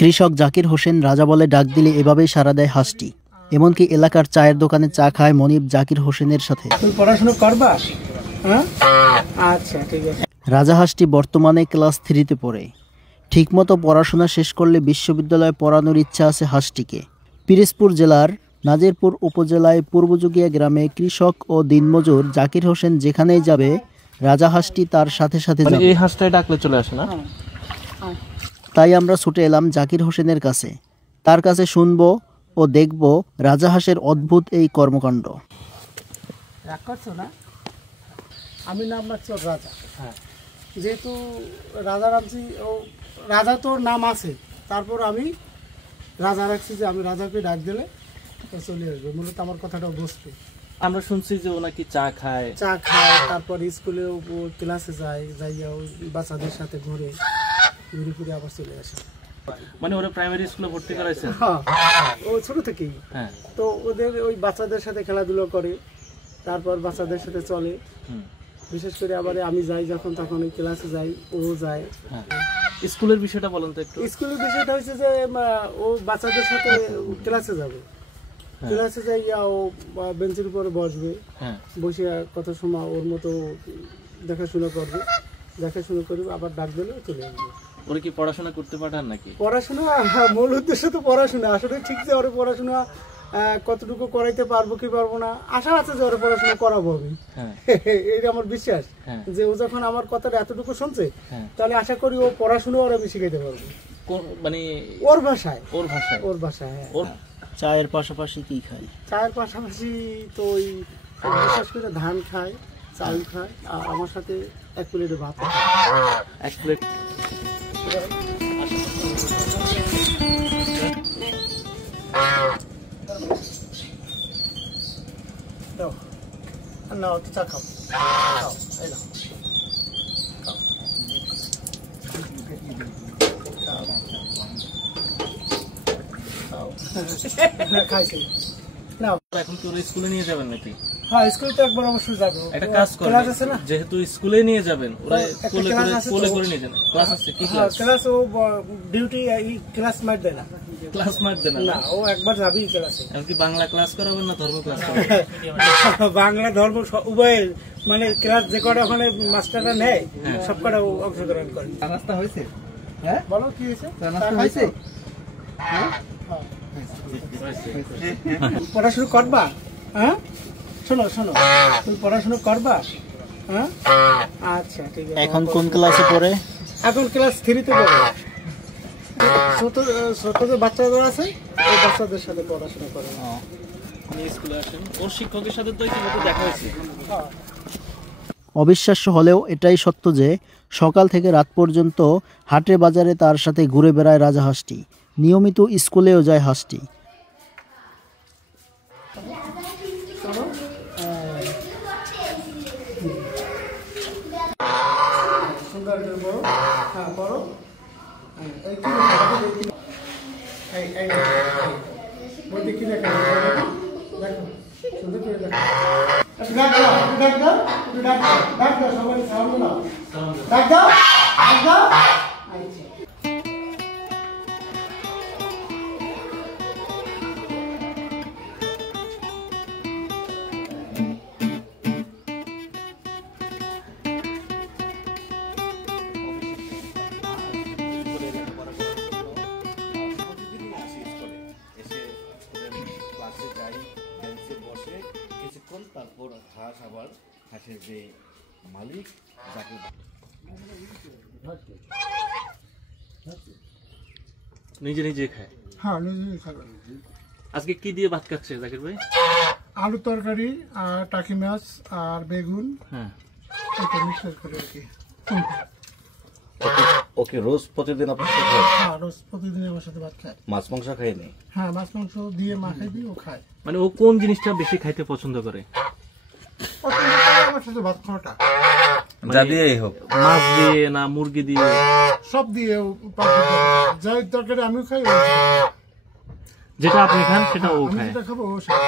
কৃষক জাকির হোসেন রাজা বলে ডাক দিলে এভাবেই সাড়া দেয় হাঁসটি। এমনকি এলাকার চায়ের দোকানে চা খায় মনিব জাকির হোসেনের সাথে। পড়াশোনা করবা? আচ্ছা ঠিক আছে। রাজা হাঁসটি বর্তমানে ক্লাস 3-তে পড়ে। ঠিকমতো পড়াশোনা শেষ করলে বিশ্ববিদ্যালয়ে পড়ানোর ইচ্ছা আছে হাঁসটিকে। পিরোজপুর জেলার নাজিরপুর উপজেলায় পূর্বযুগিয়া গ্রামে কৃষক ও দিনমজুর জাকির হোসেন যেখানেই যাবে রাজা হাঁসটি তার সাথে সাথে যাবে। এই হাঁসটাই ডাকলে চলে আসে না? তাই আমরা ছুটে এলাম জাকির হোসেনের কাছে। তার কাছে শুনবো ও দেখব রাজা হাঁসের অদ্ভুত এই কর্মকাণ্ড। রাগ করছো না? আমি নাম রাখছি ওর রাজা। যেহেতু রাজা রাখছি, ও রাজা তোর নাম আছে, তারপর আমি রাজা রাখছি যে আমি রাজাকে ডাক দিলে চলে আসবে। মূলত আমার কথাটা বসবে। আমরা শুনছি যে ও নাকি চা খায়, তারপর স্কুলে ক্লাসে যায়, যাইয়া ওই বাচ্চাদের সাথে ঘুরে ফিরে আবার চলে আসে। মানে ওরা প্রাইমারি স্কুলে ভর্তি করাইছে? হ্যাঁ, ও ছোট থেকেই। তো ওদের ওই বাচ্চাদের সাথে খেলাধুলো করে, তারপর বাচ্চাদের সাথে চলে। বিশেষ করে আবার আমি যাই যখন, তখন ওই ক্লাসে যাই, ও যায়। স্কুলের বিষয়টা বলেন তো একটু। স্কুলের বিষয়টা হচ্ছে যে ও বাচ্চাদের সাথে ক্লাসে যাবে, ক্লাসে যাইয়া ও বেঞ্চের উপরে বসবে, বসে কত সময় ওর মতো দেখাশোনা করবে, আবার ডাক দিলে চলে আসবে। ওরা কি পড়াশোনা করতে পাঠান নাকি? পড়াশোনা মূল উদ্দেশ্য তো পড়াশোনা। আসলে ঠিক যে ওর পড়াশোনা কতটুকু করাইতে পারবো কি পারবো না, আশা আছে যে ওর পড়াশোনা করাবো আমি। এটা আমার বিশ্বাস যে ও যখন আমার কথাটা এতটুকু শুনছে, তাহলে আশা করি ও পড়াশোনা ওর আমি শিখাইতে পারবো, মানে ওর ভাষায়। হ্যাঁ। চায়ের পাশাপাশি কি খায়? চায়ের পাশাপাশি তো ওই বিশেষ করে ধান খায়, চাল খায়, আর আমার সাথে 1 প্লেটে ভাত খায়। 1 প্লেট? না, চা খাও, এই নাও। খাইছি না। এখন তো স্কুলে নিয়ে যাবেন নাকি? হ্যাঁ, স্কুলে তো একবার অবশ্যই যাবো। একটা কাজ করেন, যেহেতু স্কুলে নিয়ে যাবেন, ওরা কোলে করে নিয়ে যান। ক্লাস আছে? কি ক্লাস? ক্লাস ও ডিউটি, ক্লাস মার দেয় না। ক্লাস মার দেয় না? ও একবার যাবেই ক্লাসে। এমনকি বাংলা ক্লাস করাবেন না ধর্ম ক্লাস করাবেন? বাংলা ধর্ম উভয়ের, মানে ক্লাস যে কটা ওখানে মাস্টাররা নেয় সব কটা অংশগ্রহণ করে। নাস্তা হয়েছে? হ্যাঁ, বলো কি হয়েছে? নাস্তা হয়েছে? পড়াশোনা করবা? হ্যাঁ, শোনো, তুমি পড়াশোনা করবা? হ্যাঁ, আচ্ছা ঠিক আছে। এখন কোন ক্লাসে পড়ে? এখন ক্লাস 3-তে পড়ে। ছোট যে বাচ্চারা আছে, ওই বাচ্চাদের সাথে পড়াশোনা করে। স্কুলে আসেন, ওর শিক্ষকের সাথে তো ইতিমধ্যে দেখা হয়েছে। অবিশ্বাস্য হলেও এটাই সত্য যে সকাল থেকে রাত পর্যন্ত হাটে বাজারে তার সাথে ঘুরে বেড়ায় রাজা হাঁসটি। নিয়মিত স্কুলেও যায় হাঁসটি। তারপর হাঁস, আবার হাঁসের যে মালিক যাকে নিজে খায়। হ্যাঁ, নিজে খাবে। আজকে কি দিয়ে ভাত খাচ্ছে জাকির ভাই? আলু তরকারি আর টাকি মাছ আর বেগুন, এটা মিক্স করে আর কি। ওকে রোজ প্রতিদিন আপনার সাথে খায়? হ্যাঁ, রোজ প্রতিদিন আমার সাথে ভাত খায়। মাছ মাংস খায়নি? হ্যাঁ, মাছ মাংস দিয়ে মাখাই দিয়ে ও খায়। মানে ও কোন জিনিসটা বেশি খাইতে পছন্দ করে? আমার সাথে ভাত খাওয়াটা, যা দিয়েই হোক, মাছ দিয়ে না মুরগি দিয়ে? সব দিয়ে। যাই তরকারি আমিও খাই, যেটা আপনি খান সেটা ও খায়। যেটা খাবো ও খায়।